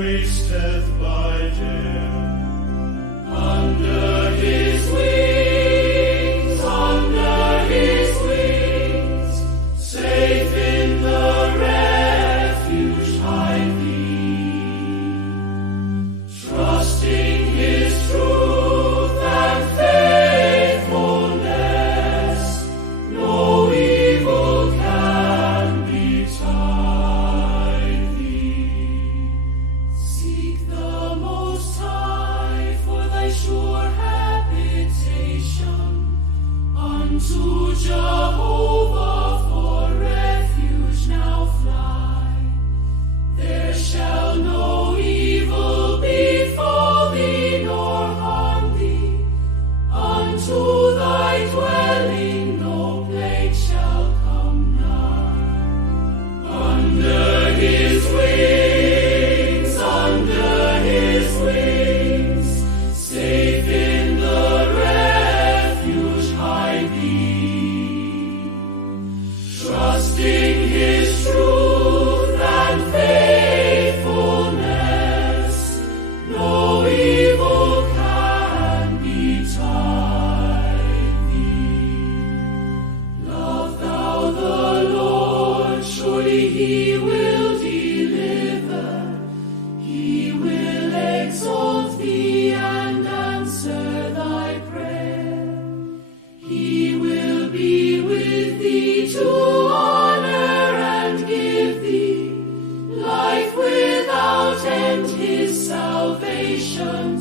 wasteth by day. Under his wings, safe in the refuge hide thee. Trusting his truth and faithfulness, no evil can betide thee. Seek the Most High for thy sure habitation, unto Jehovah for refuge now fly. There shall no evil befall thee nor harm thee, unto thy dwelling no plague shall come nigh. Under his wings, safe in the refuge hide thee. Trusting his truth and faithfulness, no evil can betide thee. Love thou the Lord, surely he will deliver. He will exalt thee and answer thy prayer. He will be with thee to honor and give thee life without end, his salvation